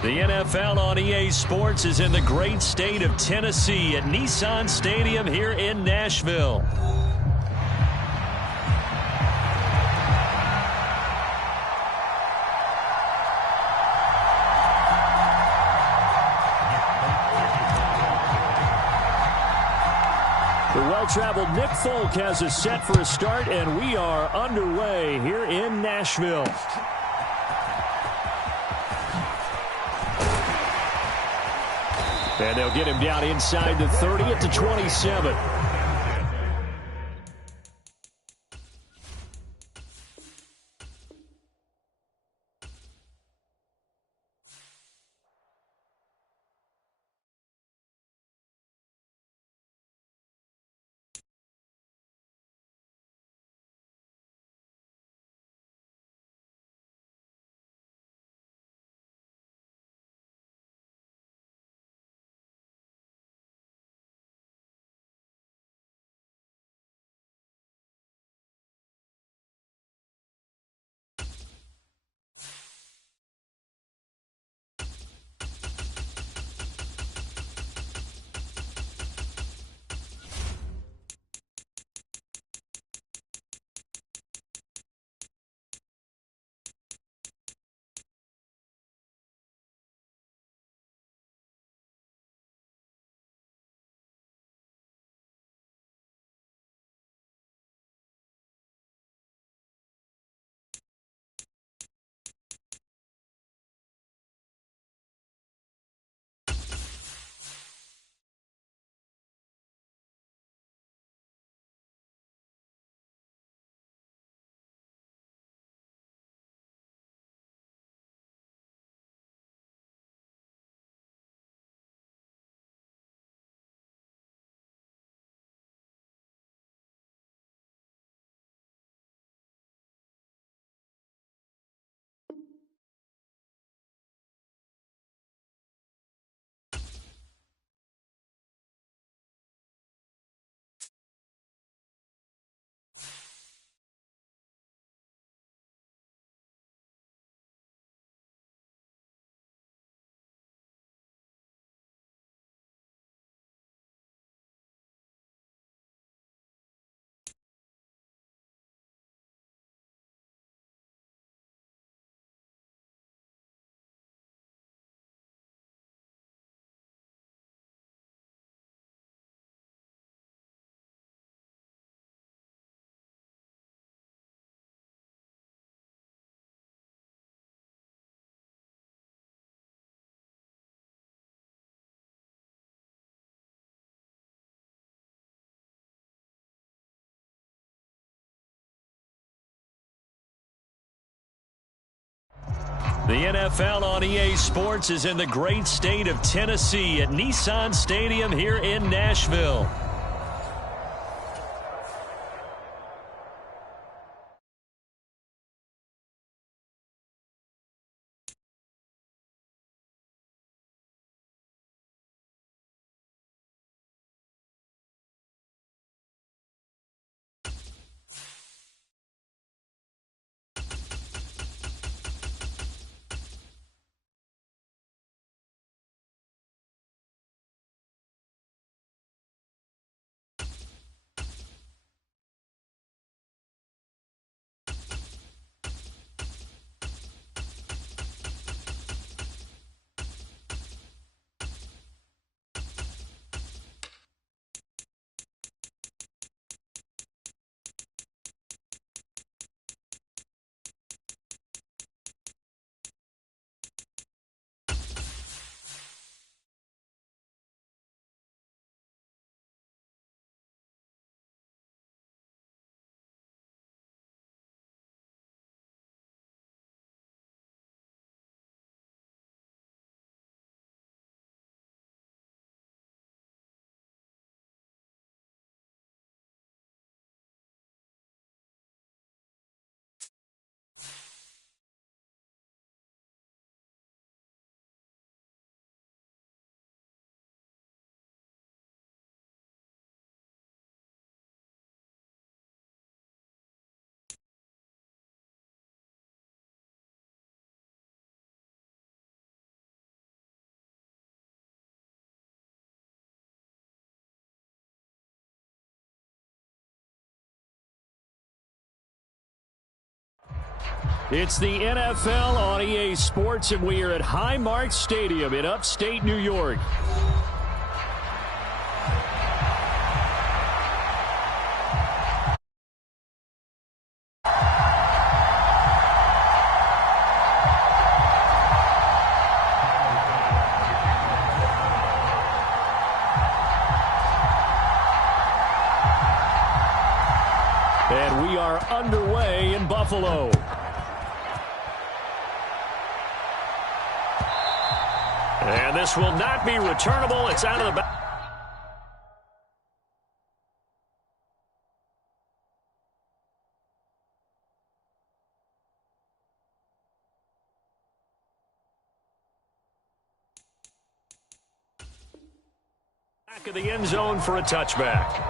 The NFL on EA Sports is in the great state of Tennessee at Nissan Stadium here in Nashville. The well-traveled Nick Folk has us set for a start, and we are underway here in Nashville. And they'll get him down inside the 30 at the 27. The NFL on EA Sports is in the great state of Tennessee at Nissan Stadium here in Nashville. It's the NFL on EA Sports, and we are at Highmark Stadium in upstate New York. And we are underway in Buffalo. And this will not be returnable. It's out of the back. Back of the end zone for a touchback.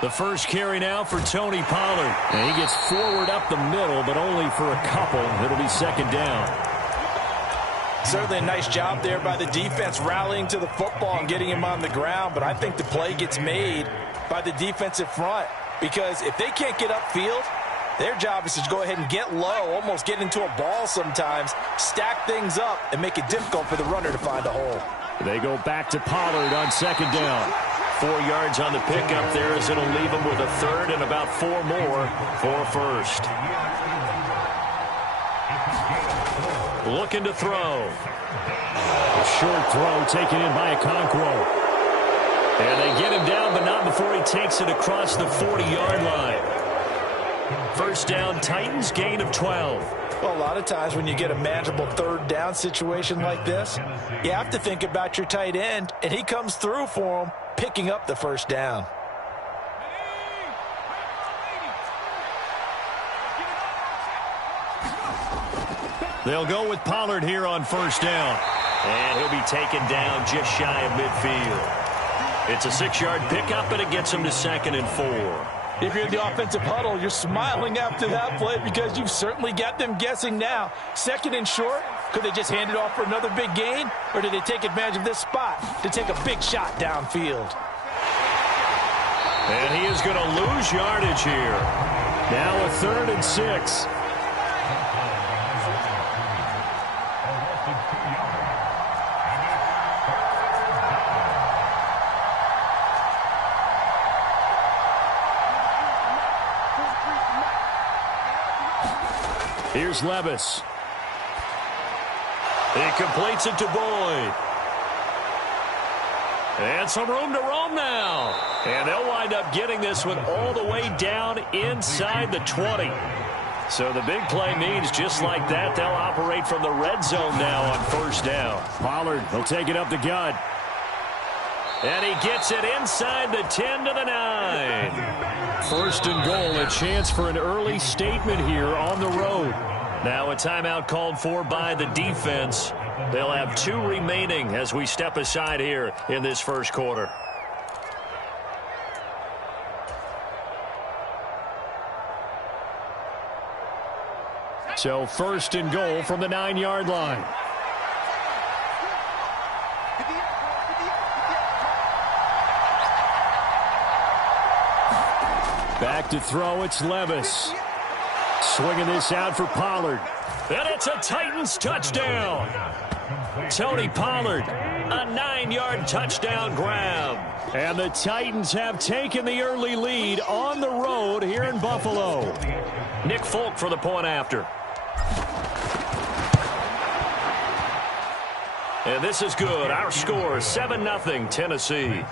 The first carry now for Tony Pollard. And he gets forward up the middle, but only for a couple. It'll be second down. Certainly a nice job there by the defense rallying to the football and getting him on the ground. But I think the play gets made by the defensive front. Because if they can't get upfield, their job is to go ahead and get low, almost get into a ball sometimes, stack things up, and make it difficult for the runner to find a hole. They go back to Pollard on second down. 4 yards on the pickup there as it'll leave him with a third and about 4 more for first. Looking to throw. A short throw taken in by Okonkwo. And they get him down, but not before he takes it across the 40-yard line. First down, Titans, gain of 12. Well, a lot of times when you get a manageable third down situation like this, you have to think about your tight end, and he comes through for him, picking up the first down. They'll go with Pollard here on first down. And he'll be taken down just shy of midfield. It's a 6-yard pickup, and it gets him to 2nd and 4. If you're in the offensive huddle, you're smiling after that play because you've certainly got them guessing now. 2nd and short, could they just hand it off for another big gain? Or did they take advantage of this spot to take a big shot downfield? And he is going to lose yardage here. Now a 3rd and 6. Here's Levis. He completes it to Boyd. And some room to roam now. And they'll wind up getting this one all the way down inside the 20. So the big play means just like that, they'll operate from the red zone now on first down. Pollard will take it up the gut. And he gets it inside the 10 to the 9. 1st and goal, a chance for an early statement here on the road. Now a timeout called for by the defense. They'll have 2 remaining as we step aside here in this first quarter. So 1st and goal from the 9-yard line. Back to throw, it's Levis. Swinging this out for Pollard. And it's a Titans touchdown. Tony Pollard, a 9-yard touchdown grab. And the Titans have taken the early lead on the road here in Buffalo. Nick Folk for the point after. And this is good. Our score, 7-0 Tennessee.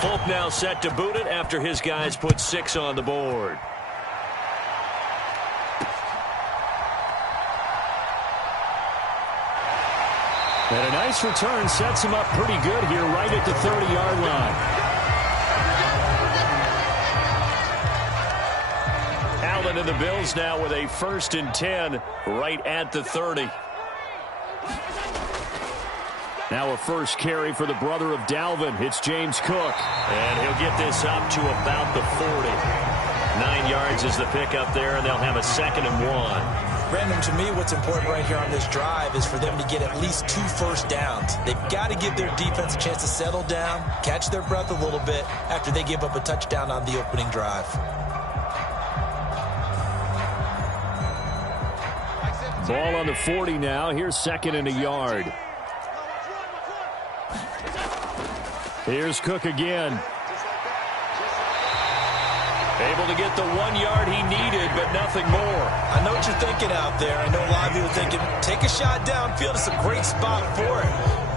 Folk now set to boot it after his guys put 6 on the board. And a nice return sets him up pretty good here right at the 30-yard line. and the Bills now with a 1st and 10 right at the 30. Now a first carry for the brother of Dalvin. It's James Cook. And he'll get this up to about the 40. 9 yards is the pickup there, and they'll have a 2nd and 1. Brandon, to me, what's important right here on this drive is for them to get at least 2 first downs. They've got to give their defense a chance to settle down, catch their breath a little bit after they give up a touchdown on the opening drive. Ball on the 40 now. Here's 2nd and a yard. Here's Cook again. Able to get the 1 yard he needed, but nothing more. I know what you're thinking out there. I know a lot of you are thinking, take a shot downfield. It's a great spot for it.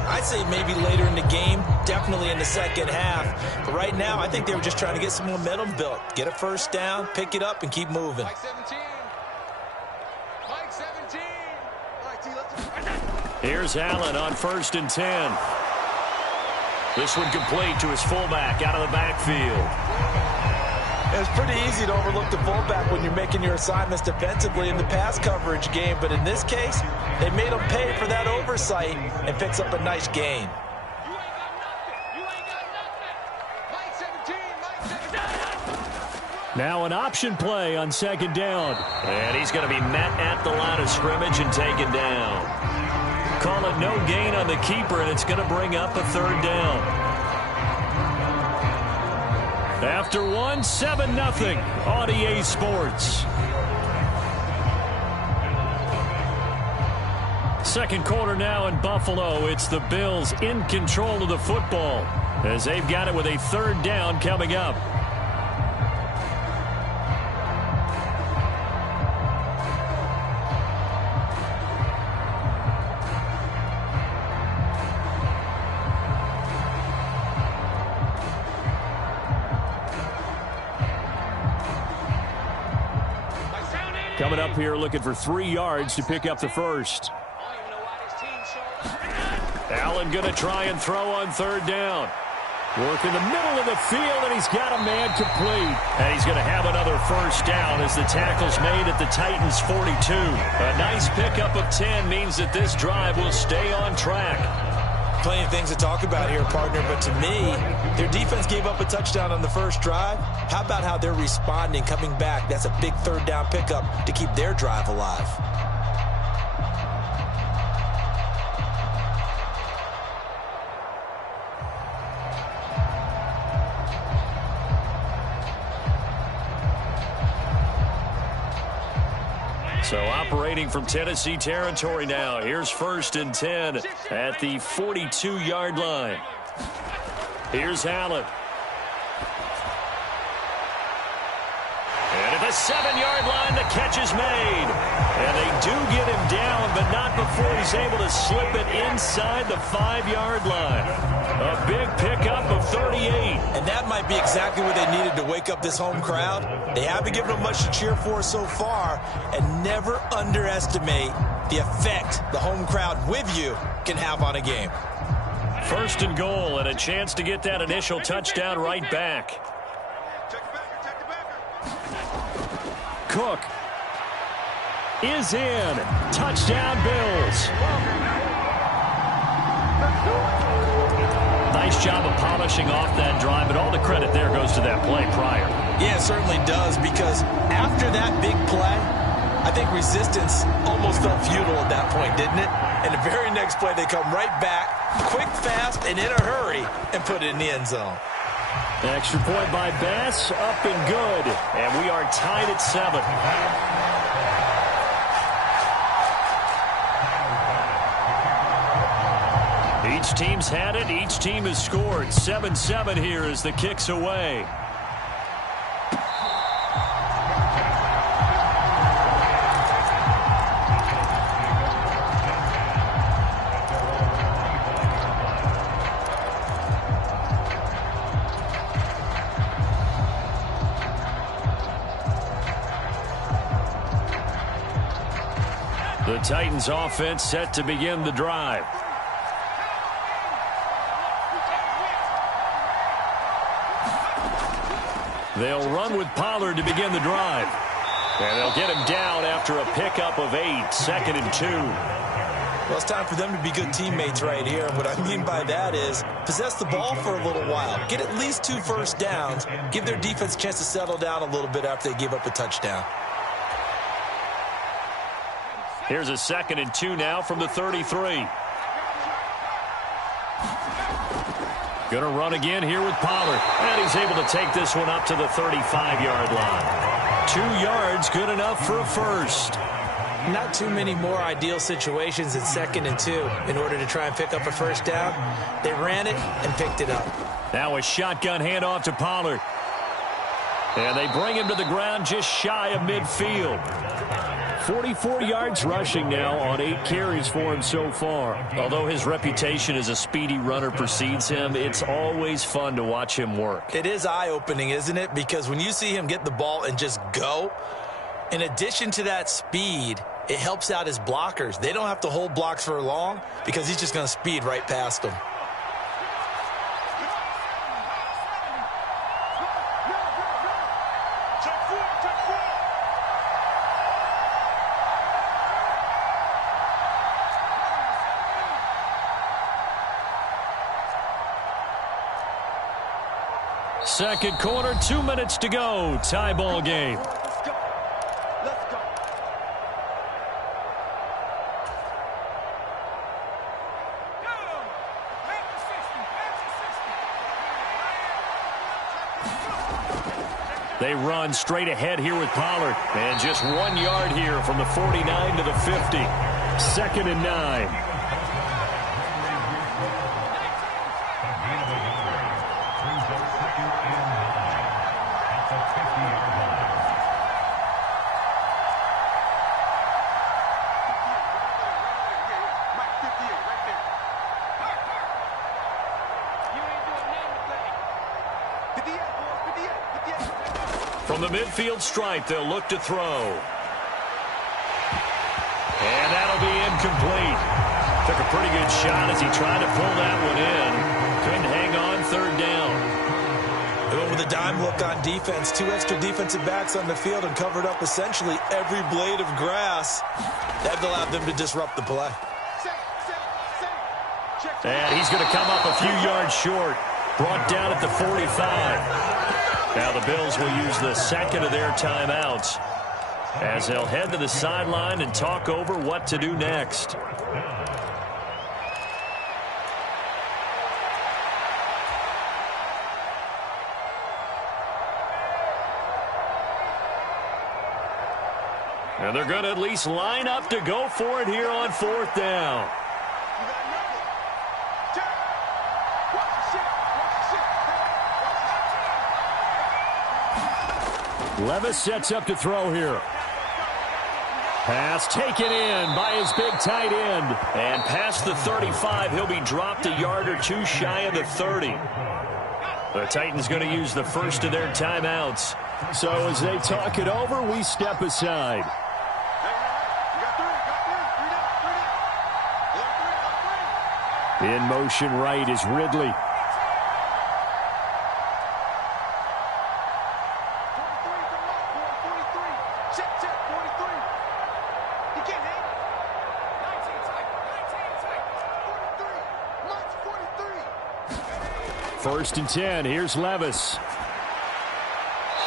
I'd say maybe later in the game, definitely in the second half. But right now, I think they were just trying to get some momentum built. Get a first down, pick it up, and keep moving. Mike 17. Mike 17. Here's Allen on 1st and 10. This one complete to his fullback out of the backfield. It's pretty easy to overlook the fullback when you're making your assignments defensively in the pass coverage game, but in this case, they made him pay for that oversight and picks up a nice gain. Now an option play on 2nd down. And he's going to be met at the line of scrimmage and taken down. Call it no gain on the keeper, and it's going to bring up a 3rd down. After 1, 7-0 on EA Sports. Second quarter now in Buffalo. It's the Bills in control of the football as they've got it with a 3rd down coming up. Coming up here looking for 3 yards to pick up the first. Allen going to try and throw on 3rd down. Work in the middle of the field, and he's got a man complete. And he's going to have another first down as the tackle's made at the Titans' 42. A nice pickup of 10 means that this drive will stay on track. Plenty of things to talk about here, partner, but to me, their defense gave up a touchdown on the first drive. How about how they're responding, coming back? That's a big 3rd down pickup to keep their drive alive. So operating from Tennessee territory now. Here's 1st and 10 at the 42-yard line. Here's Allen. And at the 7-yard line, the catch is made. And they do get him down, but not before he's able to slip it inside the 5-yard line. A big pickup of 38. And that might be exactly what they needed to wake up this home crowd. They haven't given them much to cheer for so far, and never underestimate the effect the home crowd with you can have on a game. 1st and goal, and a chance to get that initial touchdown right back. Cook is in. Touchdown, Bills. Nice job of polishing off that drive, but all the credit there goes to that play prior. Yeah, it certainly does, because after that big play, I think resistance almost felt futile at that point, didn't it? And the very next play, they come right back, quick, fast, and in a hurry, and put it in the end zone. Extra point by Bass, up and good. And we are tied at 7. Each team's had it. Each team has scored. 7-7 here as the kick's away. The Titans offense set to begin the drive. They'll run with Pollard to begin the drive. And they'll get him down after a pickup of 8, 2nd and 2. Well, it's time for them to be good teammates right here. And what I mean by that is possess the ball for a little while. Get at least 2 first downs. Give their defense a chance to settle down a little bit after they give up a touchdown. Here's a 2nd and 2 now from the 33. Going to run again here with Pollard. And he's able to take this one up to the 35-yard line. 2 yards, good enough for a first. Not too many more ideal situations in 2nd and 2 in order to try and pick up a first down. They ran it and picked it up. Now a shotgun handoff to Pollard. And they bring him to the ground just shy of midfield. 44 yards rushing now on 8 carries for him so far. Although his reputation as a speedy runner precedes him, it's always fun to watch him work. It is eye-opening, isn't it? Because when you see him get the ball and just go, in addition to that speed, it helps out his blockers. They don't have to hold blocks for long because he's just going to speed right past them. Second quarter, 2 minutes to go. Tie ball game. They run straight ahead here with Pollard. And just 1 yard here from the 49 to the 50. 2nd and 9. From the midfield stripe, they'll look to throw. And that'll be incomplete. Took a pretty good shot as he tried to pull that one in. Couldn't hang on 3rd down. They went with a dime look on defense. 2 extra defensive backs on the field and covered up essentially every blade of grass. That allowed them to disrupt the play. And he's going to come up a few yards short. Brought down at the 45. Now the Bills will use the 2nd of their timeouts as they'll head to the sideline and talk over what to do next. And they're going to at least line up to go for it here on 4th down. Levis sets up to throw here. Pass taken in by his big tight end. And past the 35, he'll be dropped a yard or 2 shy of the 30. The Titans going to use the first of their timeouts. So as they talk it over, we step aside. In motion right is Ridley. First and 10. Here's Levis.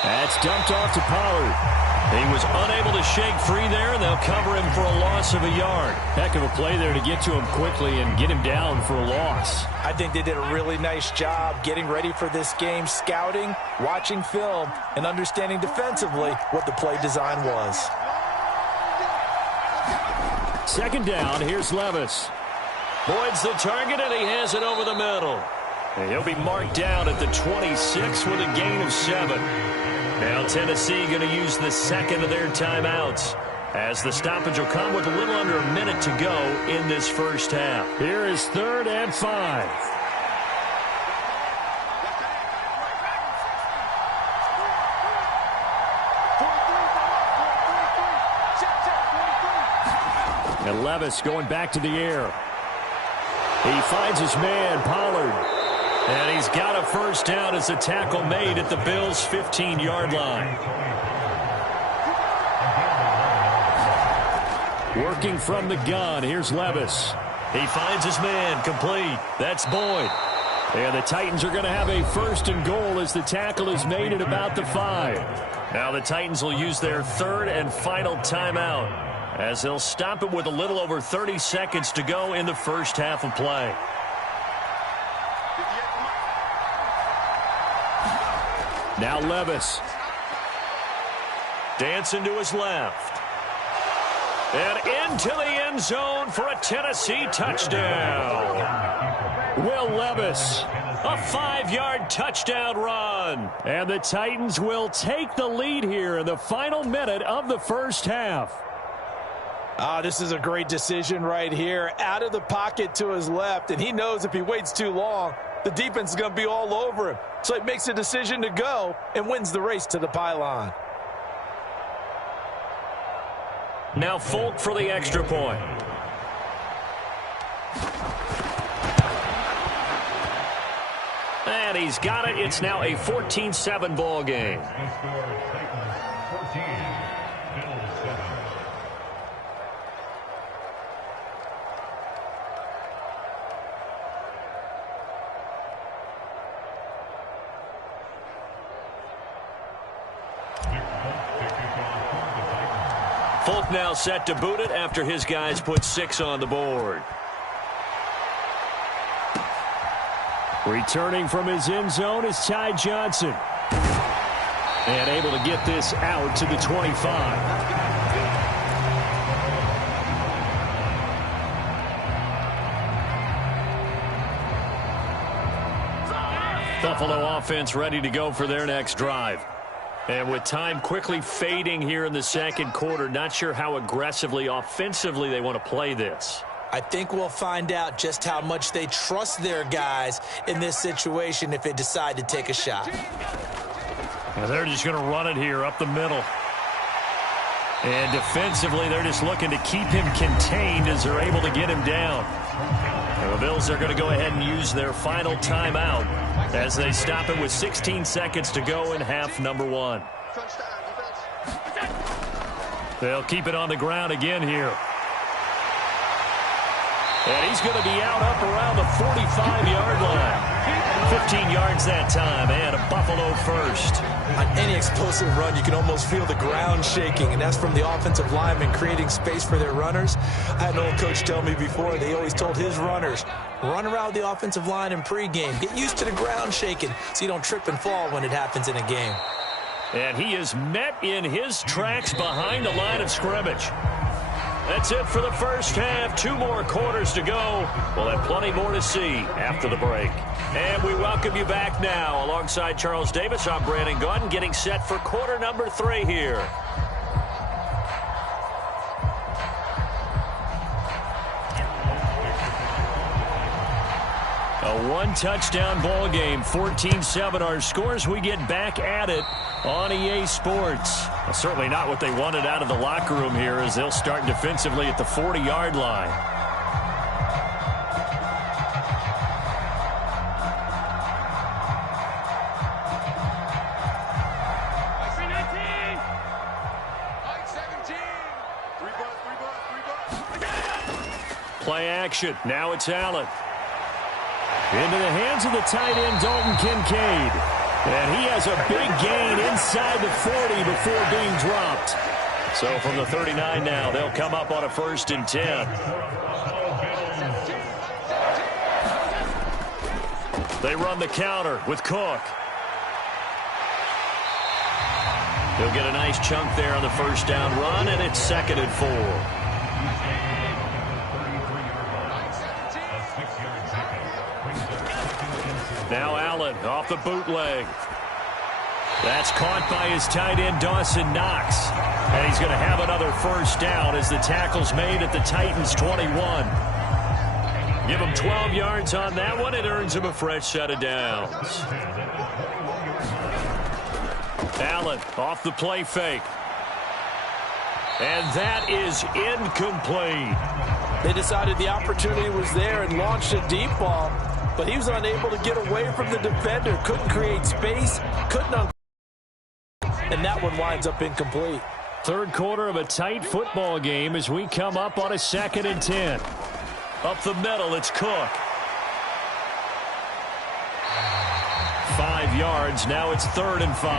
That's dumped off to Pollard. He was unable to shake free there, and they'll cover him for a loss of a yard. Heck of a play there to get to him quickly and get him down for a loss. I think they did a really nice job getting ready for this game, scouting, watching film, and understanding defensively what the play design was. 2nd down. Here's Levis. Boyd's the target, and he has it over the middle. And he'll be marked down at the 26 with a gain of 7. Now Tennessee going to use the 2nd of their timeouts as the stoppage will come with a little under a minute to go in this first half. Here is 3rd and 5. And Levis going back to the air. He finds his man, Pollard. And he's got a first down as a tackle made at the Bills' 15-yard line. Working from the gun, here's Levis. He finds his man, complete. That's Boyd. And the Titans are going to have a 1st and goal as the tackle is made at about the 5. Now the Titans will use their 3rd and final timeout as they'll stop it with a little over 30 seconds to go in the first half of play. Now Levis. Dancing to his left. And into the end zone for a Tennessee touchdown. Will Levis, a 5-yard touchdown run. And the Titans will take the lead here in the final minute of the first half. This is a great decision right here. Out of the pocket to his left, and he knows if he waits too long, the defense is going to be all over him. So he makes a decision to go and wins the race to the pylon. Now Folk for the extra point. And he's got it. It's now a 14-7 ball game. Folk now set to boot it after his guys put 6 on the board. Returning from his end zone is Ty Johnson. And able to get this out to the 25. Buffalo offense ready to go for their next drive. And with time quickly fading here in the second quarter, not sure how aggressively, offensively they want to play this. I think we'll find out just how much they trust their guys in this situation if they decide to take a shot. Well, they're just going to run it here up the middle. And defensively, they're just looking to keep him contained as they're able to get him down. And the Bills are going to go ahead and use their final timeout as they stop it with 16 seconds to go in half number 1. They'll keep it on the ground again here. And he's going to be out up around the 45-yard line. 15 yards that time, and a Buffalo first. On any explosive run, you can almost feel the ground shaking, and that's from the offensive linemen creating space for their runners. I had an old coach tell me before, they always told his runners, run around the offensive line in pregame. Get used to the ground shaking so you don't trip and fall when it happens in a game. And he is met in his tracks behind the line of scrimmage. That's it for the first half. 2 more quarters to go. We'll have plenty more to see after the break. And we welcome you back now. Alongside Charles Davis, I'm Brandon Gunn, getting set for quarter number 3 here. A 1-touchdown ball game, 14-7 our scores. We get back at it on EA Sports. Well, certainly not what they wanted out of the locker room here as they'll start defensively at the 40-yard line. Play action. Now it's Allen. Into the hands of the tight end, Dalton Kincaid. And he has a big gain inside the 40 before being dropped. So from the 39 now, they'll come up on a 1st and 10. They run the counter with Cook. He'll get a nice chunk there on the first down run, and it's 2nd and 4. Now Allen off the bootleg. That's caught by his tight end, Dawson Knox. And he's going to have another first down as the tackle's made at the Titans' 21. Give him 12 yards on that one. It earns him a fresh set of downs. Allen off the play fake. And that is incomplete. They decided the opportunity was there and launched a deep ball. But he was unable to get away from the defender. Couldn't create space. And that one winds up incomplete. Third quarter of a tight football game as we come up on a 2nd and 10. Up the middle, it's Cook. 5 yards, now it's 3rd and 5.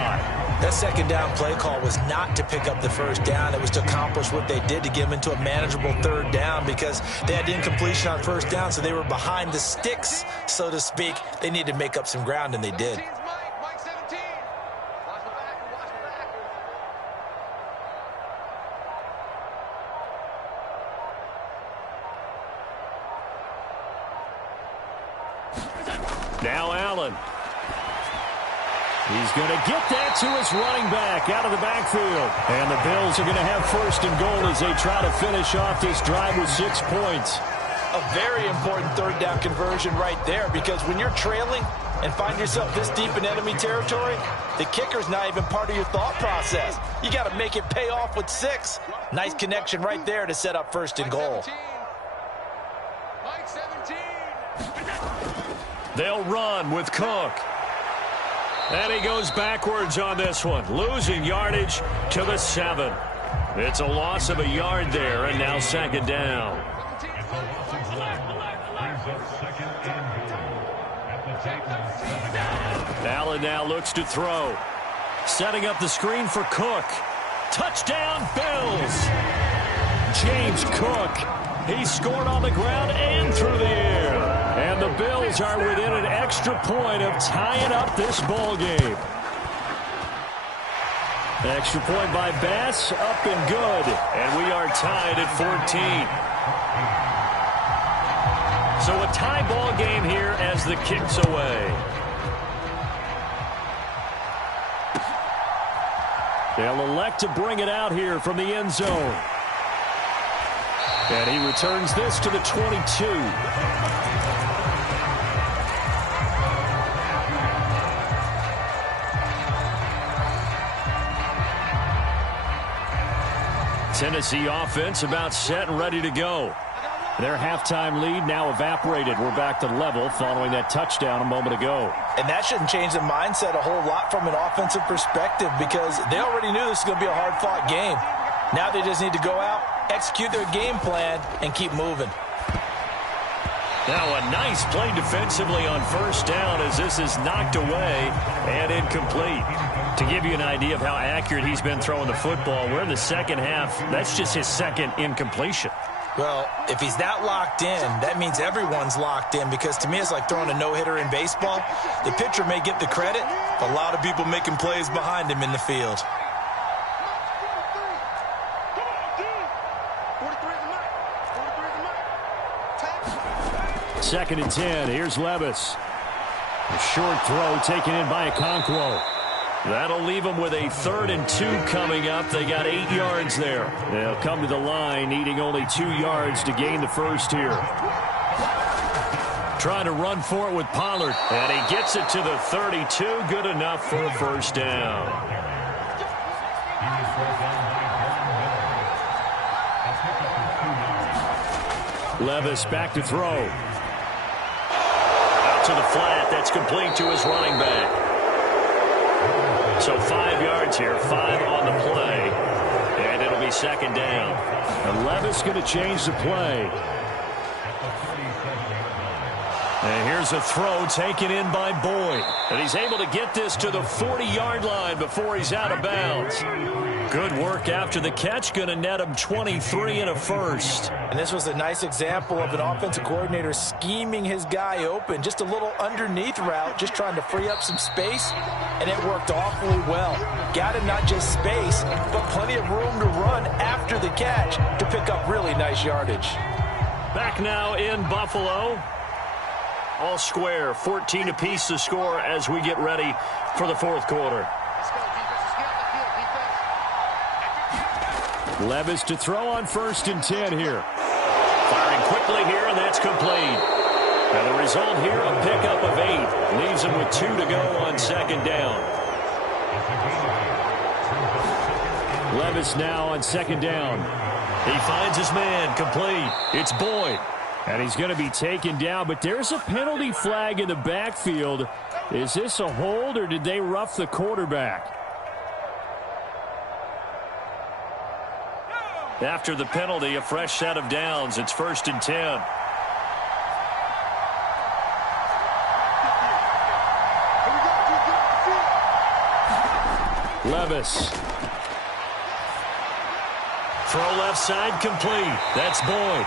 That second down play call was not to pick up the first down. It was to accomplish what they did to get them into a manageable 3rd down because they had incompletion on first down, so they were behind the sticks, so to speak. They needed to make up some ground, and they did. Now Allen. He's going to get that to his running back out of the backfield. And the Bills are going to have 1st and goal as they try to finish off this drive with 6 points. A very important 3rd down conversion right there because when you're trailing and find yourself this deep in enemy territory, the kicker's not even part of your thought process. You got to make it pay off with 6. Nice connection right there to set up 1st and goal. Mike 17. They'll run with Cook. And he goes backwards on this one, losing yardage to the 7. It's a loss of a yard there, and now 2nd down. Allen now looks to throw. Setting up the screen for Cook. Touchdown, Bills! James Cook. He scored on the ground and through the air. And the Bills are within an extra point of tying up this ball game. Extra point by Bass, up and good. And we are tied at 14. So a tie ball game here as the kick's away. They'll elect to bring it out here from the end zone. And he returns this to the 22. Tennessee offense about set and ready to go. Their halftime lead now evaporated. We're back to level following that touchdown a moment ago. And that shouldn't change the mindset a whole lot from an offensive perspective because they already knew this was going to be a hard-fought game. Now they just need to go out, execute their game plan, and keep moving. Now a nice play defensively on 1st down as this is knocked away and incomplete. To give you an idea of how accurate he's been throwing the football, we're in the 2nd half. That's just his 2nd incompletion. Well, if he's that locked in, that means everyone's locked in because to me it's like throwing a no-hitter in baseball. The pitcher may get the credit, but a lot of people making plays behind him in the field. 2nd and 10. Here's Levis. A short throw taken in by Okonkwo. That'll leave them with a 3rd and 2 coming up. They got 8 yards there. They'll come to the line needing only 2 yards to gain the first here. Trying to run for it with Pollard. And he gets it to the 32. Good enough for a 1st down. Levis back to throw. Out to the flat. That's complete to his running back. So 5 yards here, 5 on the play. And it'll be 2nd down. And Levis going to change the play. And here's a throw taken in by Boyd. And he's able to get this to the 40-yard line before he's out of bounds. Good work after the catch. Going to net him 23 and a 1st. And this was a nice example of an offensive coordinator scheming his guy open. Just a little underneath route, just trying to free up some space. And it worked awfully well. Got him not just space, but plenty of room to run after the catch to pick up really nice yardage. Back now in Buffalo. All square, 14 apiece to score as we get ready for the 4th quarter. Levis to throw on 1st and 10 here. Firing quickly here, and that's complete. And the result here, a pickup of 8. Leaves him with 2 to go on 2nd down. Levis now on 2nd down. He finds his man, complete. It's Boyd. And he's going to be taken down, but there's a penalty flag in the backfield. Is this a hold, or did they rough the quarterback? After the penalty, a fresh set of downs. It's 1st and 10. Levis. Throw left side complete. That's Boyd.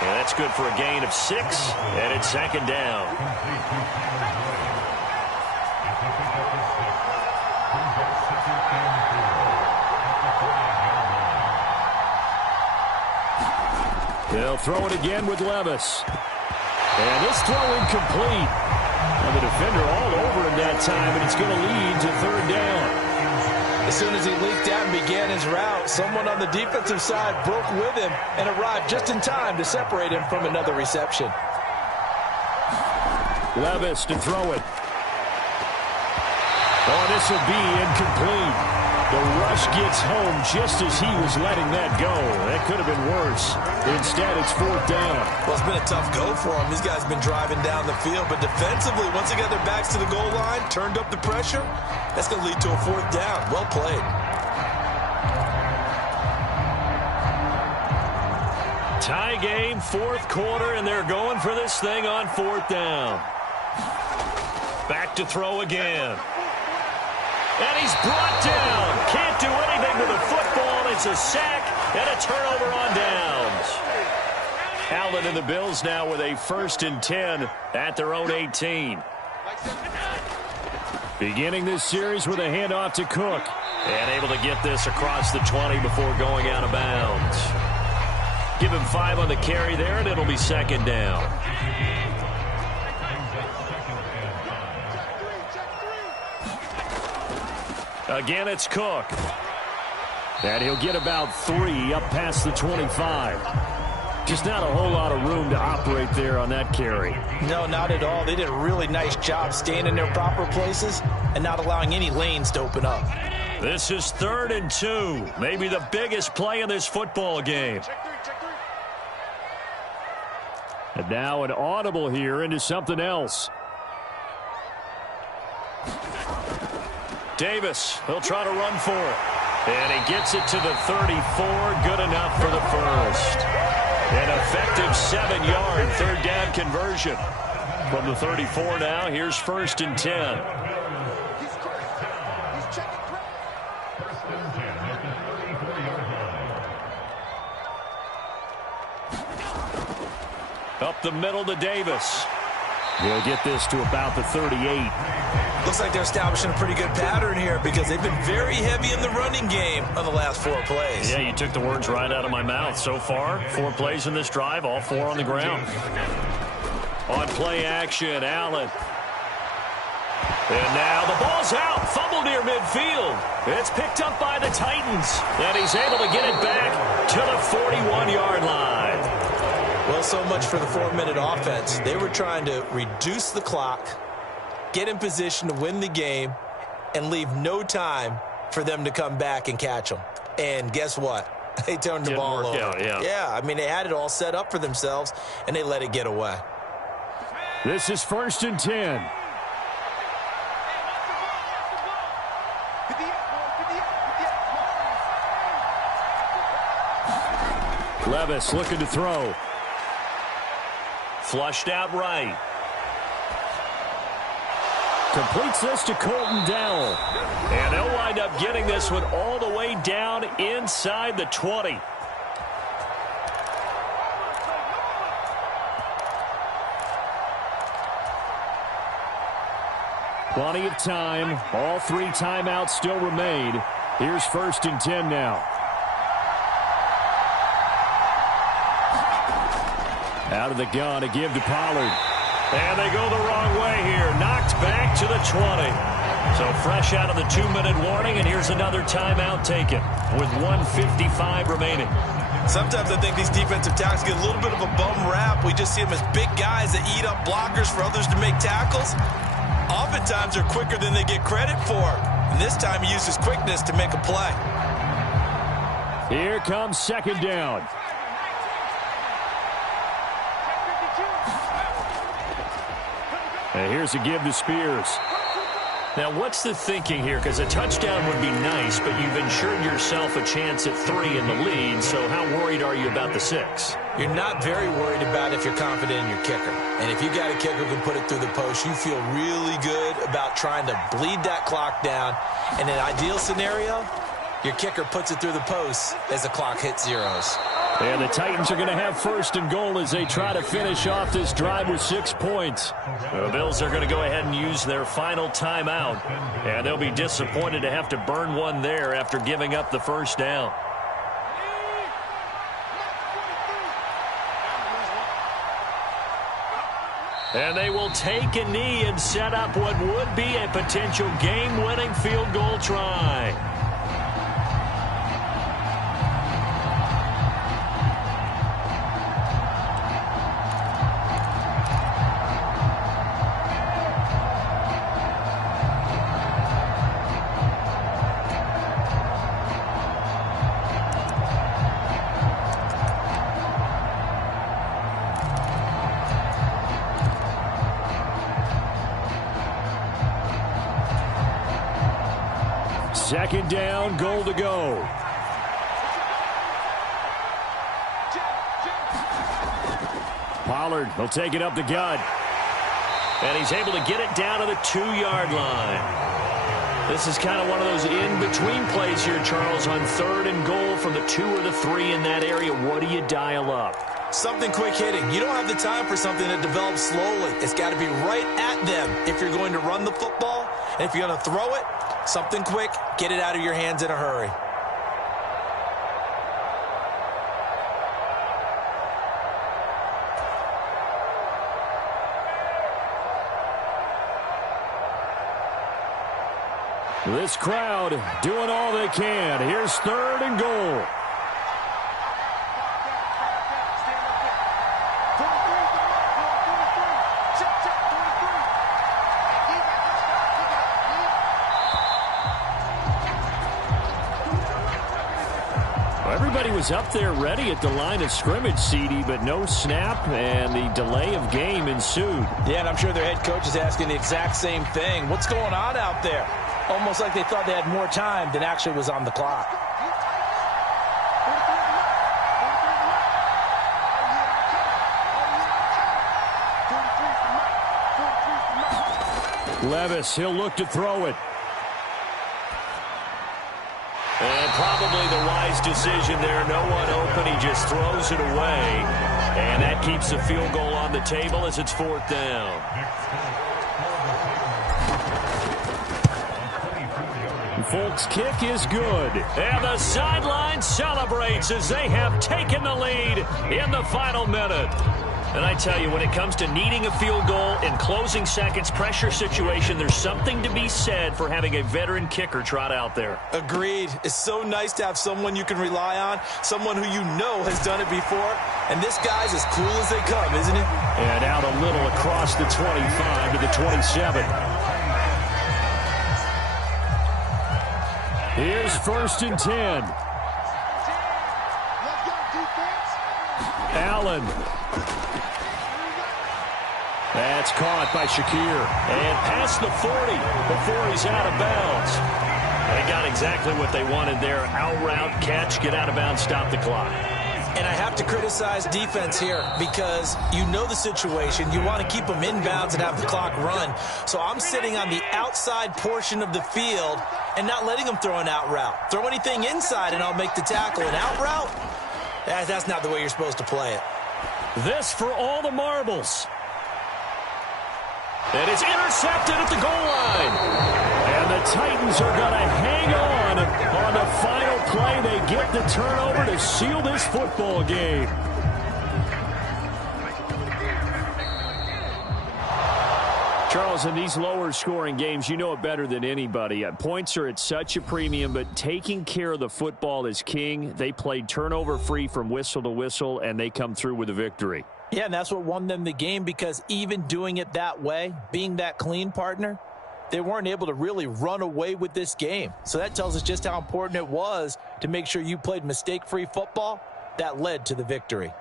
And that's good for a gain of 6, and it's 2nd down. They'll throw it again with Levis. And this throw incomplete. And the defender all over him that time, and it's going to lead to 3rd down. As soon as he leaked out and began his route, someone on the defensive side broke with him and arrived just in time to separate him from another reception. Levis to throw it. Oh, this will be incomplete. The rush gets home just as he was letting that go. That could have been worse. Instead, it's 4th down. Well, it's been a tough go for him. These guys have been driving down the field. But defensively, once they got their backs to the goal line, turned up the pressure, that's going to lead to a 4th down. Well played. Tie game, 4th quarter, and they're going for this thing on 4th down. Back to throw again. And he's brought down. Can't do anything with the football. It's a sack and a turnover on downs. Allen and the Bills now with a 1st and 10 at their own 18. Beginning this series with a handoff to Cook. And able to get this across the 20 before going out of bounds. Give him 5 on the carry there, and it'll be 2nd down. Again, it's Cook. And he'll get about 3 up past the 25. Just not a whole lot of room to operate there on that carry. No, not at all. They did a really nice job staying in their proper places and not allowing any lanes to open up. This is 3rd and 2. Maybe the biggest play in this football game. And now an audible here into something else. Davis, he'll try to run for it. And he gets it to the 34. Good enough for the first. An effective 7-yard 3rd down conversion. From the 34 now, here's 1st and 10. Up the middle to Davis. He'll get this to about the 38. Looks like they're establishing a pretty good pattern here because they've been very heavy in the running game on the last 4 plays. Yeah, you took the words right out of my mouth. So far, 4 plays in this drive, all 4 on the ground. On play action, Allen. And now the ball's out. Fumble near midfield. It's picked up by the Titans. And he's able to get it back to the 41-yard line. Well, so much for the 4-minute offense. They were trying to reduce the clock, get in position to win the game, and leave no time for them to come back and catch them. And guess what? They turned the ball over. Yeah, I mean, they had it all set up for themselves, and they let it get away. This is 1st and 10. Levis looking to throw. Flushed out right. Completes this to Colton Dowell. And they'll wind up getting this one all the way down inside the 20. Plenty of time. All 3 timeouts still remain. Here's 1st and 10 now. Out of the gun to give to Pollard. And they go the wrong way here. Knocked back to the 20. So fresh out of the 2-minute warning, and here's another timeout taken with 1:55 remaining. Sometimes I think these defensive tackles get a little bit of a bum rap. We just see them as big guys that eat up blockers for others to make tackles. Oftentimes they're quicker than they get credit for. And this time he used his quickness to make a play. Here comes 2nd down. And here's a give to Spears. Now, what's the thinking here? Because a touchdown would be nice, but you've ensured yourself a chance at 3 in the lead, so how worried are you about the 6? You're not very worried about if you're confident in your kicker. And if you got a kicker who can put it through the post, you feel really good about trying to bleed that clock down. In an ideal scenario, your kicker puts it through the post as the clock hits zeros. And the Titans are going to have 1st and goal as they try to finish off this drive with 6 points. The Bills are going to go ahead and use their final timeout. And they'll be disappointed to have to burn one there after giving up the 1st down. And they will take a knee and set up what would be a potential game-winning field goal try. Second down, goal to go. Pollard will take it up the gut. And he's able to get it down to the 2-yard line. This is kind of one of those in-between plays here, Charles, on 3rd and goal from the 2 or the 3 in that area. What do you dial up? Something quick hitting. You don't have the time for something that develops slowly. It's got to be right at them if you're going to run the football. And if you're going to throw it, something quick, get it out of your hands in a hurry. This crowd doing all they can. Here's 3rd and goal. Everybody was up there ready at the line of scrimmage, CD, but no snap, and the delay of game ensued. Yeah, and I'm sure their head coach is asking the exact same thing. What's going on out there? Almost like they thought they had more time than actually was on the clock. Levis, he'll look to throw it. And probably the wise decision there. No one open. He just throws it away. And that keeps the field goal on the table as it's 4th down. Folks' kick is good. And the sideline celebrates as they have taken the lead in the final minute. And I tell you, when it comes to needing a field goal in closing seconds, pressure situation, there's something to be said for having a veteran kicker trot out there. Agreed. It's so nice to have someone you can rely on, someone who you know has done it before. And this guy's as cool as they come, isn't he? And out a little across the 25 to the 27. Here's 1st and 10. Allen. That's caught by Shakir. And past the 40 before he's out of bounds. They got exactly what they wanted there. Out route, catch, get out of bounds, stop the clock. And I have to criticize defense here because you know the situation. You want to keep them inbounds and have the clock run. So I'm sitting on the outside portion of the field and not letting them throw an out route. Throw anything inside and I'll make the tackle. An out route? That's not the way you're supposed to play it. This for all the marbles. And it's intercepted at the goal line. And the Titans are going to hang on the final play. They get the turnover to seal this football game. Charles, in these lower scoring games, you know it better than anybody. Points are at such a premium, but taking care of the football is king. They played turnover free from whistle to whistle, and they come through with a victory. Yeah, and that's what won them the game because even doing it that way, being that clean partner, they weren't able to really run away with this game. So that tells us just how important it was to make sure you played mistake-free football. That led to the victory.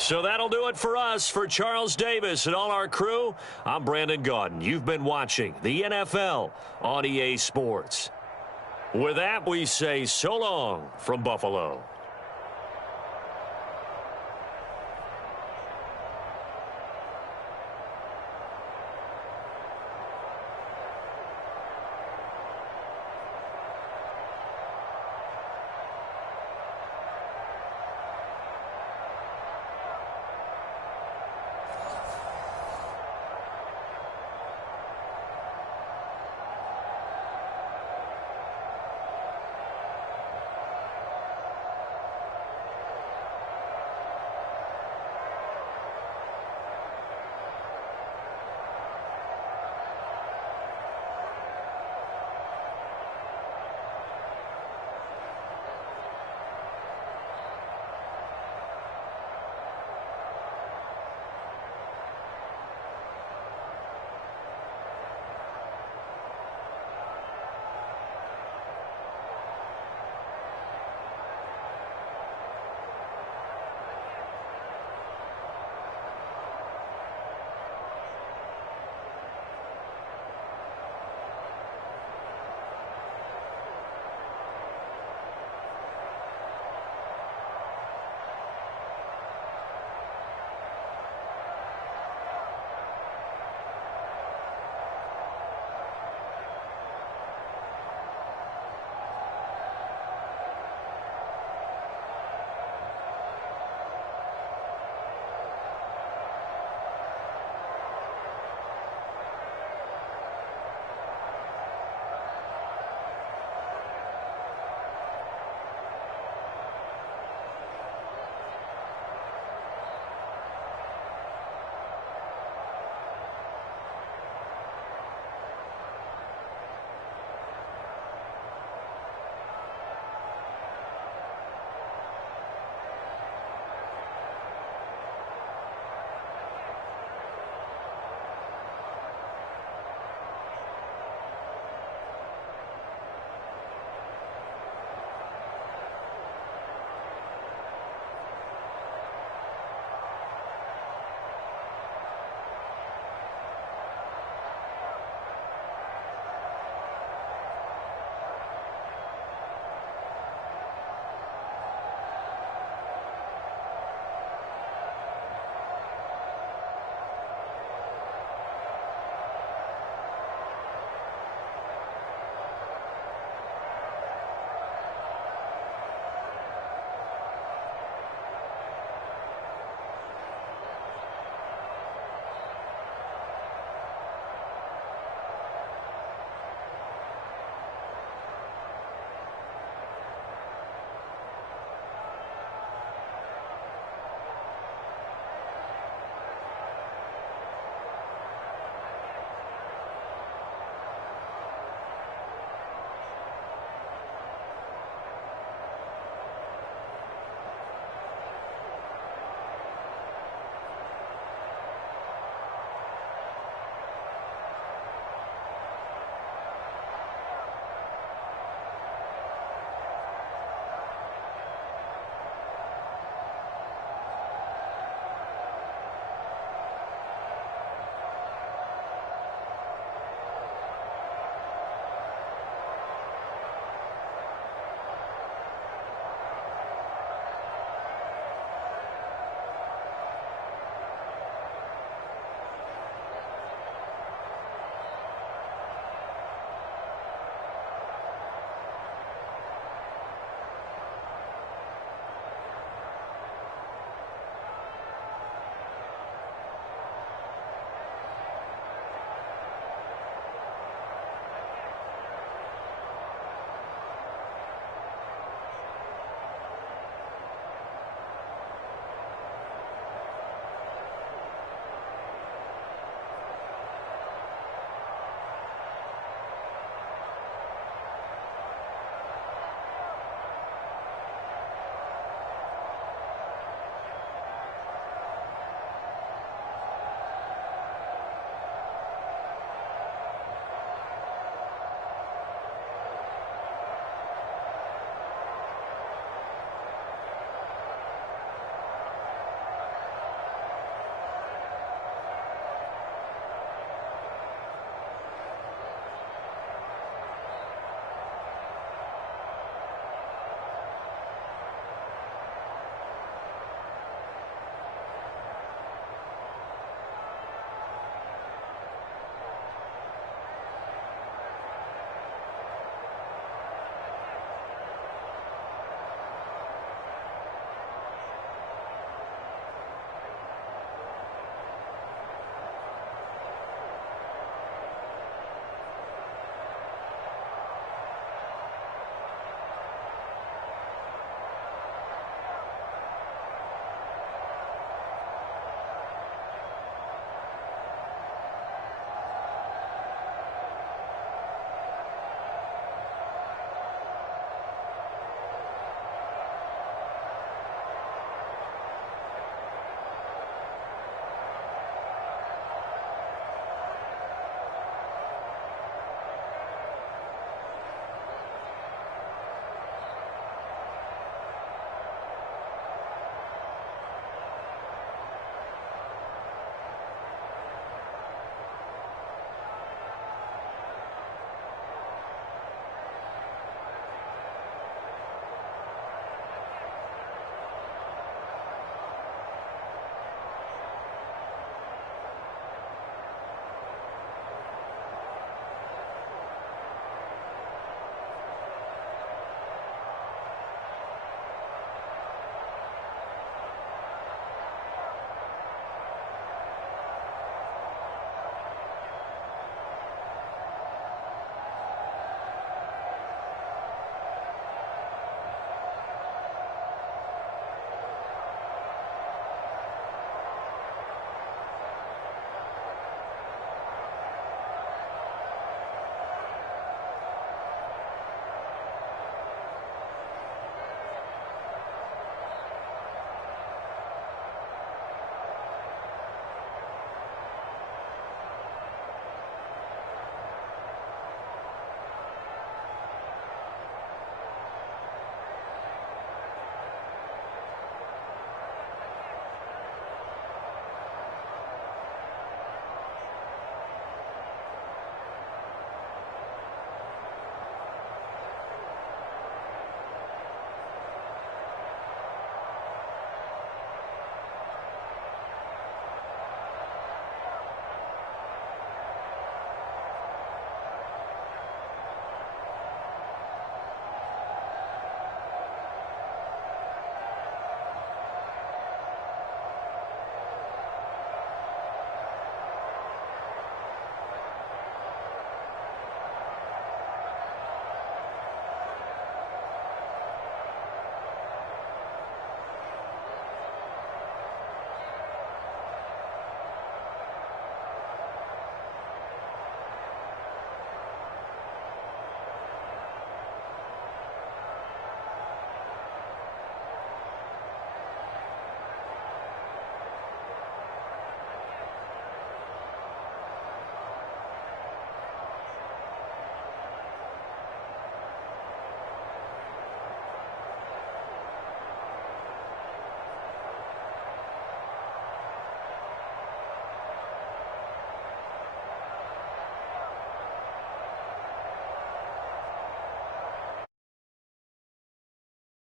So that'll do it for us. For Charles Davis and all our crew, I'm Brandon Gaudin. You've been watching the NFL on EA Sports. With that, we say so long from Buffalo.